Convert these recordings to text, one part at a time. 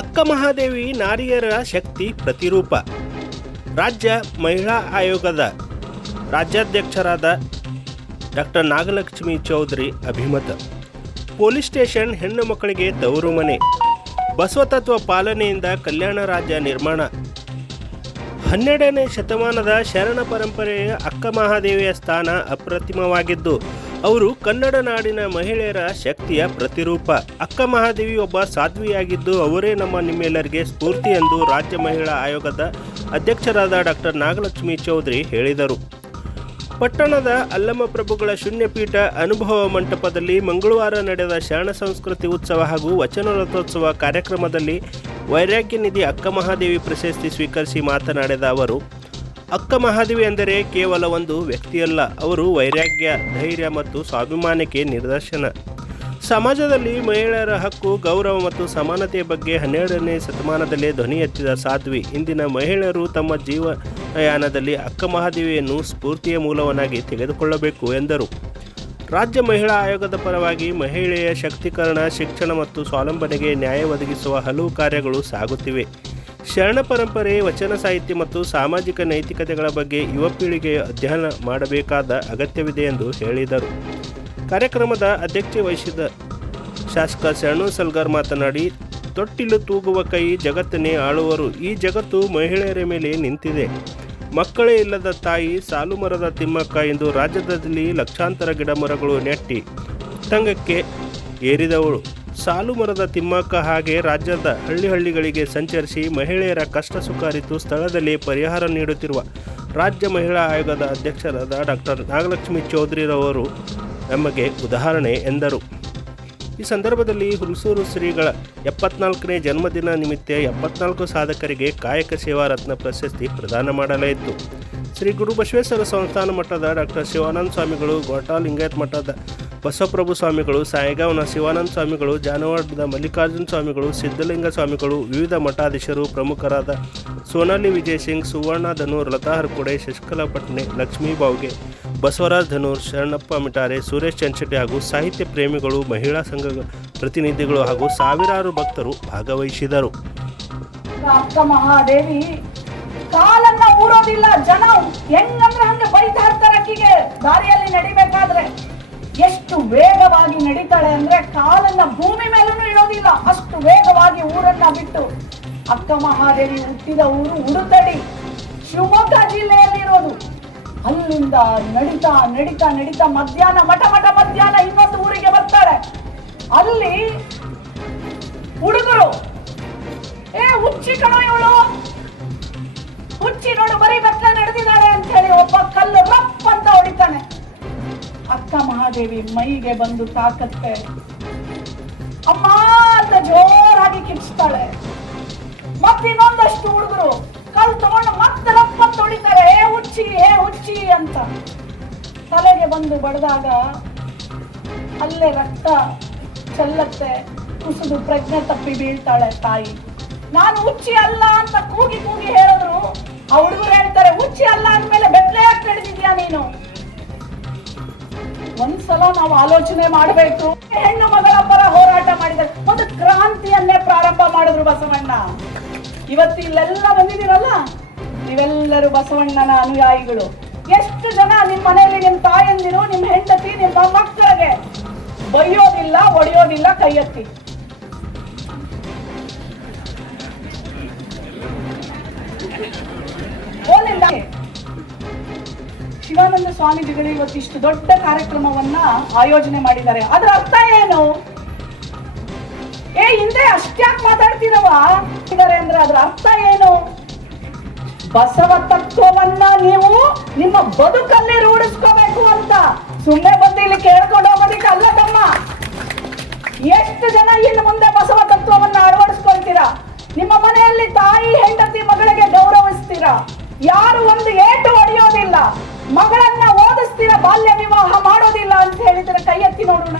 ಅಕ್ಕ ಮಹಾದೇವಿ ನಾರಿಯರ ಶಕ್ತಿ ಪ್ರತಿರೂಪ. ರಾಜ್ಯ ಮಹಿಳಾ ಆಯೋಗದ ರಾಜ್ಯಾಧ್ಯಕ್ಷರಾದ ಡಾಕ್ಟರ್ ನಾಗಲಕ್ಷ್ಮಿ ಚೌಧರಿ ಅಭಿಮತ. ಪೊಲೀಸ್ ಸ್ಟೇಷನ್ ಹೆಣ್ಣು ಮಕ್ಕಳಿಗೆ ತವರು ಮನೆ. ಬಸವತತ್ವ ಪಾಲನೆಯಿಂದ ಕಲ್ಯಾಣ ರಾಜ್ಯ ನಿರ್ಮಾಣ. 12ನೇ ಶತಮಾನದ ಶರಣ ಪರಂಪರೆಯ ಅಕ್ಕ ಮಹಾದೇವಿಯ ಸ್ಥಾನ ಅಪ್ರತಿಮವಾಗಿದ್ದು ಅವರು ಕನ್ನಡ ನಾಡಿನ ಮಹಿಳೆಯರ ಶಕ್ತಿಯ ಪ್ರತಿರೂಪ. ಅಕ್ಕ ಮಹಾದೇವಿ ಒಬ್ಬ ಸಾಧ್ವಿಯಾಗಿದ್ದು ಅವರೇ ನಿಮ್ಮೆಲ್ಲರಿಗೆ ಸ್ಫೂರ್ತಿ ಎಂದು ರಾಜ್ಯ ಮಹಿಳಾ ಆಯೋಗದ ಅಧ್ಯಕ್ಷರಾದ ಡಾಕ್ಟರ್ ನಾಗಲಕ್ಷ್ಮಿ ಚೌಧರಿ ಹೇಳಿದರು. ಪಟ್ಟಣದ ಅಲ್ಲಮಪ್ರಭುಗಳ ಶೂನ್ಯಪೀಠ ಅನುಭವ ಮಂಟಪದಲ್ಲಿ ಮಂಗಳವಾರ ನಡೆದ ಶರಣ ಸಂಸ್ಕೃತಿ ಉತ್ಸವ ಹಾಗೂ ವಚನ ರಥೋತ್ಸವ ಕಾರ್ಯಕ್ರಮದಲ್ಲಿ ವೈರಾಗ್ಯ ನಿಧಿ ಅಕ್ಕ ಮಹಾದೇವಿ ಪ್ರಶಸ್ತಿ ಸ್ವೀಕರಿಸಿ ಮಾತನಾಡಿದ ಅವರು, ಅಕ್ಕ ಮಹಾದೇವಿ ಎಂದರೆ ಕೇವಲ ಒಂದು ವ್ಯಕ್ತಿಯಲ್ಲ, ಅವರು ವೈರಾಗ್ಯ, ಧೈರ್ಯ ಮತ್ತು ಸ್ವಾಭಿಮಾನಕ್ಕೆ ನಿದರ್ಶನ. ಸಮಾಜದಲ್ಲಿ ಮಹಿಳೆಯರ ಹಕ್ಕು, ಗೌರವ ಮತ್ತು ಸಮಾನತೆಯ ಬಗ್ಗೆ 12ನೇ ಶತಮಾನದಲ್ಲೇ ಧ್ವನಿ ಎತ್ತಿದ ಸಾಧ್ವಿ ಇಂದಿನ ಮಹಿಳೆಯರು ತಮ್ಮ ಜೀವನಯಾನದಲ್ಲಿ ಅಕ್ಕ ಮಹಾದೇವಿಯನ್ನು ಸ್ಫೂರ್ತಿಯ ಮೂಲವನ್ನಾಗಿ ತೆಗೆದುಕೊಳ್ಳಬೇಕು ಎಂದರು. ರಾಜ್ಯ ಮಹಿಳಾ ಆಯೋಗದ ಪರವಾಗಿ ಮಹಿಳೆಯ ಶಕ್ತೀಕರಣ, ಶಿಕ್ಷಣ ಮತ್ತು ಸ್ವಾವಲಂಬನೆಗೆ ನ್ಯಾಯ ಒದಗಿಸುವ ಹಲವು ಕಾರ್ಯಗಳು ಸಾಗುತ್ತಿವೆ. ಶರಣ ಪರಂಪರೆ, ವಚನ ಸಾಹಿತ್ಯ ಮತ್ತು ಸಾಮಾಜಿಕ ನೈತಿಕತೆಗಳ ಬಗ್ಗೆ ಯುವ ಪೀಳಿಗೆ ಅಧ್ಯಯನ ಮಾಡಬೇಕಾದ ಅಗತ್ಯವಿದೆ ಎಂದು ಹೇಳಿದರು. ಕಾರ್ಯಕ್ರಮದ ಅಧ್ಯಕ್ಷತೆ ವಹಿಸಿದ ಶಾಸಕ ಶರಣು ಸಲ್ಗಾರ್ ಮಾತನಾಡಿ, ತೊಟ್ಟಿಲು ತೂಗುವ ಕೈ ಜಗತ್ತನ್ನೇ ಆಳುವರು. ಈ ಜಗತ್ತು ಮಹಿಳೆಯರ ಮೇಲೆ ನಿಂತಿದೆ. ಮಕ್ಕಳೇ ಇಲ್ಲದ ತಾಯಿ ಸಾಲು ಮರದ ತಿಮ್ಮಕ್ಕ ಎಂದು ರಾಜ್ಯದಲ್ಲಿ ಲಕ್ಷಾಂತರ ಗಿಡ ಮರಗಳು ನೆಟ್ಟಿ ಉತ್ತಂಗಕ್ಕೆ ಏರಿದವಳು. ಸಾಲು ಮರದ ತಿಮ್ಮಕ್ಕ ಹಾಗೆ ರಾಜ್ಯದ ಹಳ್ಳಿಗಳಿಗೆ ಸಂಚರಿಸಿ ಮಹಿಳೆಯರ ಕಷ್ಟ ಸುಖ ಅರಿತು ಸ್ಥಳದಲ್ಲಿ ಪರಿಹಾರ ನೀಡುತ್ತಿರುವ ರಾಜ್ಯ ಮಹಿಳಾ ಆಯೋಗದ ಅಧ್ಯಕ್ಷರಾದ ಡಾಕ್ಟರ್ ನಾಗಲಕ್ಷ್ಮಿ ಚೌಧರಿರವರು ನಮಗೆ ಉದಾಹರಣೆ ಎಂದರು. ಈ ಸಂದರ್ಭದಲ್ಲಿ ಹುಲ್ಸೂರು ಶ್ರೀಗಳ 74ನೇ ಜನ್ಮದಿನ ನಿಮಿತ್ತ 74 ಸಾಧಕರಿಗೆ ಕಾಯಕ ಸೇವಾ ರತ್ನ ಪ್ರಶಸ್ತಿ ಪ್ರದಾನ ಮಾಡಲಾಯಿತು. ಶ್ರೀ ಗುರು ಬಸವೇಶ್ವರ ಸಂಸ್ಥಾನ ಮಠದ ಡಾಕ್ಟರ್ ಶಿವಾನಂದ ಸ್ವಾಮಿಗಳು, ಗೋಟಾ ಲಿಂಗಾಯತ್ ಮಠದ ಬಸವಪ್ರಭು ಸ್ವಾಮಿಗಳು, ಸಾಯಿಗಾಂವ್ನ ಶಿವಾನಂದ ಸ್ವಾಮಿಗಳು, ಜಾನವಾಡದ ಮಲ್ಲಿಕಾರ್ಜುನ ಸ್ವಾಮಿಗಳು, ಸಿದ್ಧಲಿಂಗ ಸ್ವಾಮಿಗಳು, ವಿವಿಧ ಮಠಾಧೀಶರು ಪ್ರಮುಖರಾದ ಸೋನಾಲಿ ವಿಜಯ್ ಸಿಂಗ್, ಸುವರ್ಣ ಧನೂರ್, ಲತಾ ಹರ್ಕುಡೆ, ಶಶಿಕಲಾ ಪಟ್ನೆ, ಲಕ್ಷ್ಮೀ ಬಾವ್ಗೆ, ಬಸವರಾಜ್ ಧನೂರ್, ಶರಣಪ್ಪ ಮಿಟಾರೆ, ಸುರೇಶ್ ಚಂಚಟಿ ಹಾಗೂ ಸಾಹಿತ್ಯ ಪ್ರೇಮಿಗಳು, ಮಹಿಳಾ ಸಂಘ ಪ್ರತಿನಿಧಿಗಳು ಹಾಗೂ ಸಾವಿರಾರು ಭಕ್ತರು ಭಾಗವಹಿಸಿದರು. ಅಕ್ಕ ಮಹಾದೇವಿ ಕಾಲನ್ನ ಊರೋದಿಲ್ಲ. ಜನ ಹೆಂಗಂದ್ರೆ ಹಂಗೆ ಬೈತಾ ಇರ್ತಾರೆ. ಅಕ್ಕಿಗೆ ದಾರಿಯಲ್ಲಿ ನಡಿಬೇಕಾದ್ರೆ ಎಷ್ಟು ವೇಗವಾಗಿ ನಡೀತಾಳೆ ಅಂದ್ರೆ ಕಾಲನ್ನ ಭೂಮಿ ಮೇಲೂ ಇಡೋದಿಲ್ಲ, ಅಷ್ಟು ವೇಗವಾಗಿ ಊರನ್ನ ಬಿಟ್ಟು. ಅಕ್ಕ ಮಹಾದೇವಿ ಹುಟ್ಟಿದ ಊರು ಉಡುತಡಿ, ಶಿವಮೊಗ್ಗ ಜಿಲ್ಲೆಯಲ್ಲಿರೋದು. ಅಲ್ಲಿಂದ ನಡಿತಾ ನಡಿತಾ ನಡಿತಾ ಮಧ್ಯಾಹ್ನ ಮಧ್ಯಾಹ್ನ ಇನ್ನೊಂದು ಊರಿಗೆ ಬರ್ತಾಳೆ. ಅಲ್ಲಿ ಹುಡುಗರು, ಹುಚ್ಚಿ ಕಣೋ ಇವಳು, ಹುಚ್ಚಿ ನೋಡು ಬರೀ ಬೆತ್ತಲೆ ನಡೆದಿದ್ದಾಳೆ ಅಂತ ಹೇಳಿ ಒಬ್ಬ ಕಲ್ಲು ರಪ್ ಅಂತ ಹೊಡಿತಾನೆ. ಅಕ್ಕ ಮಹಾದೇವಿ ಮೈಗೆ ಬಂದು ತಾಕತ್ತೆ, ಅಮ್ಮ ಅಂತ ಜೋರಾಗಿ ಕಿಚ್ತಾಳೆ. ಮತ್ತಿನ್ನೊಂದಷ್ಟು ಹುಡುಗರು ಕಲ್ಲು ತಗೊಂಡು ಮತ್ತೆ ರಪ್ಪ ಅಂತ ಹೊಡಿತಾರೆ, ಹೇ ಹುಚ್ಚಿ ಅಂತ. ತಲೆಗೆ ಬಂದು ಬಡ್ದಾಗ ಅಲ್ಲೇ ರಕ್ತ ಚೆಲ್ಲತ್ತೆ, ಕುಸಿದು ಪ್ರಜ್ಞೆ ತಪ್ಪಿ ಬೀಳ್ತಾಳೆ ತಾಯಿ. ನಾನು ಹುಚ್ಚಿ ಅಲ್ಲ ಅಂತ ಕೂಗಿ ಹೇಳಿದ್ರು ಆ ಹುಡುಗರು ಹೇಳ್ತಾರೆ, ಹುಚ್ಚಿ ಅಲ್ಲ ಅಂದ್ಮೇಲೆ ಬೆತ್ತಲೆ ಯಾಕೆ ನಡೆದಿದ್ಯಾ ನೀನು? ಒಂದ್ಸಲ ನಾವು ಆಲೋಚನೆ ಮಾಡಬೇಕು. ಹೆಣ್ಣು ಮಗಳ ಪರ ಹೋರಾಟ ಮಾಡಿದರೆ ಒಂದು ಕ್ರಾಂತಿಯನ್ನೇ ಪ್ರಾರಂಭ ಮಾಡಿದ್ರು ಬಸವಣ್ಣ. ಇವತ್ತು ಇಲ್ಲೆಲ್ಲ ಬಂದಿದ್ದೀರಲ್ಲ, ನೀವೆಲ್ಲರೂ ಬಸವಣ್ಣನ ಅನುಯಾಯಿಗಳು. ಎಷ್ಟು ಜನ ನಿಮ್ಮ ಮನೆಯಲ್ಲಿ ನಿಮ್ಮ ತಾಯಂದಿರು, ನಿಮ್ಮ ಹೆಂಡತಿ, ನಿಮ್ಮ ಮಕ್ಕಳಿಗೆ ಬೈಯೋದಿಲ್ಲ, ಒಡೆಯೋದಿಲ್ಲ? ಕೈ ಎತ್ತಿ. ಶಿವಾನಂದ ಸ್ವಾಮೀಜಿಗಳು ಇವತ್ತು ಇಷ್ಟು ದೊಡ್ಡ ಕಾರ್ಯಕ್ರಮವನ್ನ ಆಯೋಜನೆ ಮಾಡಿದ್ದಾರೆ. ಅದರ ಅರ್ಥ ಏನು? ಹಿಂದೆ ಅಷ್ಟ್ಯಾಕ್ ಮಾತಾಡ್ತೀರವ ಅಂದ್ರೆ ಅದರ ಅರ್ಥ ಏನು? ಬಸವ ತತ್ವವನ್ನ ನೀವು ನಿಮ್ಮ ಬದುಕಲ್ಲಿ ರೂಢಿಸ್ಕೋಬೇಕು ಅಂತ. ಸುಮ್ಮನೆ ಬಂದು ಇಲ್ಲಿ ಕೇಳ್ಕೊಂಡು ಹೋಗೋದಿಕ್ಕೆ ಅಲ್ಲ ತಮ್ಮ. ಎಷ್ಟು ಜನ ಇನ್ನು ಮುಂದೆ ಬಸವ ತತ್ವವನ್ನ ಅಳವಡಿಸ್ಕೊಳ್ತೀರಾ? ನಿಮ್ಮ ಮನೆಯಲ್ಲಿ ತಾಯಿ, ಹೆಂಡತಿ, ಮಗಳಿಗೆ ಗೌರವಿಸ್ತೀರಾ? ಯಾರು ಒಂದು ಏಟು ಹೊಡೆಯೋದಿಲ್ಲ, ಮಗಳನ್ನ ಓದಿಸ್ತೀರಾ, ಬಾಲ್ಯ ವಿವಾಹ ಮಾಡೋದಿಲ್ಲ ಅಂತ ಹೇಳಿದ್ರೆ ಕೈ ಎತ್ತಿ ನೋಡೋಣ.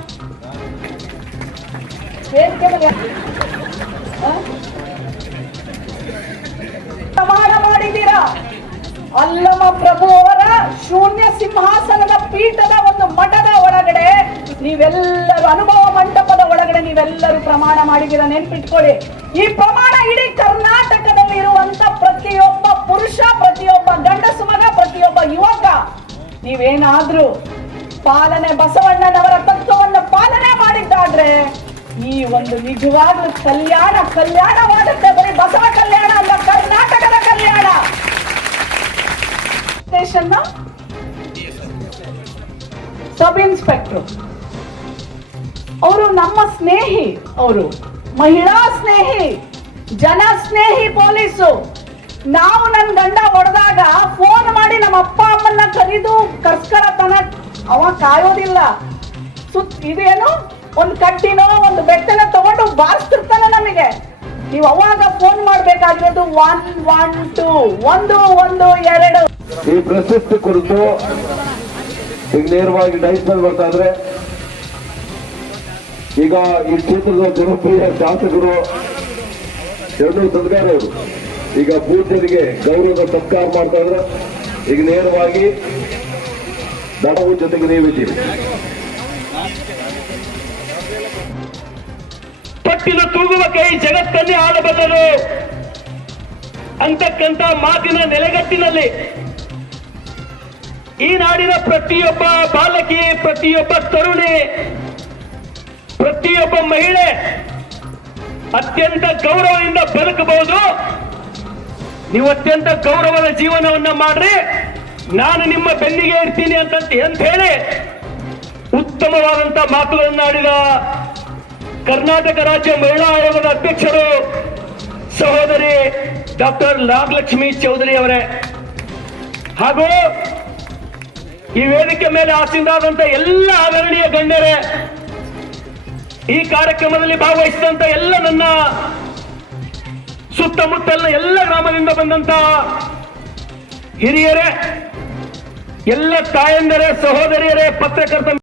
ಪ್ರಮಾಣ ಮಾಡಿದ್ದೀರಾ? ಅಲ್ಲಮ ಪ್ರಭು ಅವರ ಶೂನ್ಯ ಸಿಂಹಾಸನದ ಪೀಠದ ಒಂದು ಮಠದ ಒಳಗಡೆ ನೀವೆಲ್ಲರೂ ಅನುಭವ ಮಂಟಪದ ಒಳಗಡೆ ನೀವೆಲ್ಲರೂ ಪ್ರಮಾಣ ಮಾಡಿದ್ದೀರಾ, ನೆನ್ಪಿಟ್ಕೊಳ್ಳಿ. ಈ ಪ್ರಮಾಣ ಇಡೀ ಕರ್ನಾಟಕದಲ್ಲಿ ಇರುವಂತ ಪ್ರತಿಯೊಬ್ಬ ಪುರುಷ, ಪ್ರತಿಯೊಬ್ಬ ಗಂಡಸು ಮಗ, ಪ್ರತಿಯೊಬ್ಬ ಯುವಕ ನೀವೇನಾದ್ರೂ ಬಸವಣ್ಣನವರ ತತ್ವವನ್ನು ಪಾಲನೆ ಮಾಡಿದ್ದಾದ್ರೆ ಈ ಒಂದು ನಿಜವಾಗ್ಲೂ ಕಲ್ಯಾಣವಾಗುತ್ತೆ. ಬರೀ ಬಸವ ಕಲ್ಯಾಣ ಅಲ್ಲ, ಕರ್ನಾಟಕದ ಕಲ್ಯಾಣ. ಸ್ಟೇಷನ್ನ ಸಬ್ ಇನ್ಸ್ಪೆಕ್ಟರ್ ಅವರು ನಮ್ಮ ಸ್ನೇಹಿ, ಅವರು ಮಹಿಳಾ ಸ್ನೇಹಿ, ಜನ ಸ್ನೇಹಿ ಪೊಲೀಸು. ನಾವು ನನ್ನ ಗಂಡ ಹೊಡೆದಾಗ ಫೋನ್ ಮಾಡಿ ನಮ್ಮ ಅಪ್ಪ ಅಮ್ಮನ್ನ ಕರೆದು ಕರ್ಸ್ಕೊಳತನ ಅವ ಕಾಯೋದಿಲ್ಲ. ಇದೇನು ಒಂದು ಕಟ್ಟಿನೋ ಒಂದು ಬೆಟ್ಟನ ತಗೊಂಡು ಬಾರಿಸ್ತಿರ್ತಾನೆ ನಮಗೆ. ನೀವು ಅವಾಗ ಫೋನ್ ಮಾಡ್ಬೇಕಾಗಿರೋದು 112 112. ಈ ಪ್ರಶಸ್ತಿ ಕುರಿತು ಈಗ ನೇರವಾಗಿ ಡೈಸ್ ಮೇಲೆ ಬರ್ತಾ ಇದ್ರೆ, ಈಗ ಈ ಕ್ಷೇತ್ರದ ಜನಪ್ರಿಯ ಶಾಸಕರು ಎರಡು ಸದ್ಗಾರ ಅವರು ಈಗ ಪೂಜ್ಯರಿಗೆ ಗೌರವದ ಸತ್ಕಾರ ಮಾಡ್ತಾ ಇದ್ರೆ, ಈಗ ನೇರವಾಗಿ ದಡವು ಜೊತೆಗೆ ನೀವಿದ್ದೀರಿ. ತೊಟ್ಟಿನ ತೂಗುವ ಕೈ ಜಗತ್ತನ್ನೇ ಆಳಬಲ್ಲರು ಅಂತಕ್ಕಂಥ ಮಾತಿನ ನೆಲೆಗಟ್ಟಿನಲ್ಲಿ ಈ ನಾಡಿನ ಪ್ರತಿಯೊಬ್ಬ ಬಾಲಕಿ, ಪ್ರತಿಯೊಬ್ಬ ತರುಣಿ, ಪ್ರತಿಯೊಬ್ಬ ಮಹಿಳೆ ಅತ್ಯಂತ ಗೌರವದಿಂದ ಬದುಕಬಹುದು. ನೀವು ಅತ್ಯಂತ ಗೌರವದ ಜೀವನವನ್ನ ಮಾಡ್ರಿ, ನಾನು ನಿಮ್ಮ ಬೆನ್ನಿಗೆ ಇರ್ತೀನಿ ಅಂತ ಹೇಳಿ ಉತ್ತಮವಾದಂತ ಮಾತುಗಳನ್ನಾಡಿದ ಕರ್ನಾಟಕ ರಾಜ್ಯ ಮಹಿಳಾ ಆಯೋಗದ ಅಧ್ಯಕ್ಷರು ಸಹೋದರಿ ಡಾಕ್ಟರ್ ನಾಗಲಕ್ಷ್ಮಿ ಚೌಧರಿ ಅವರೇ, ಹಾಗೂ ಈ ವೇದಿಕೆ ಮೇಲೆ ಆಸೀನರಾದಂತ ಎಲ್ಲ ಆದರಣೀಯ ಗಣ್ಯರೇ, ಈ ಕಾರ್ಯಕ್ರಮದಲ್ಲಿ ಭಾಗವಹಿಸಿದಂತ ಎಲ್ಲ ನನ್ನ ಸುತ್ತಮುತ್ತಲಿನ ಎಲ್ಲ ಗ್ರಾಮದಿಂದ ಬಂದಂತ ಹಿರಿಯರೇ, ಎಲ್ಲ ತಾಯಂದರೇ, ಸಹೋದರಿಯರೇ, ಪತ್ರಕರ್ತ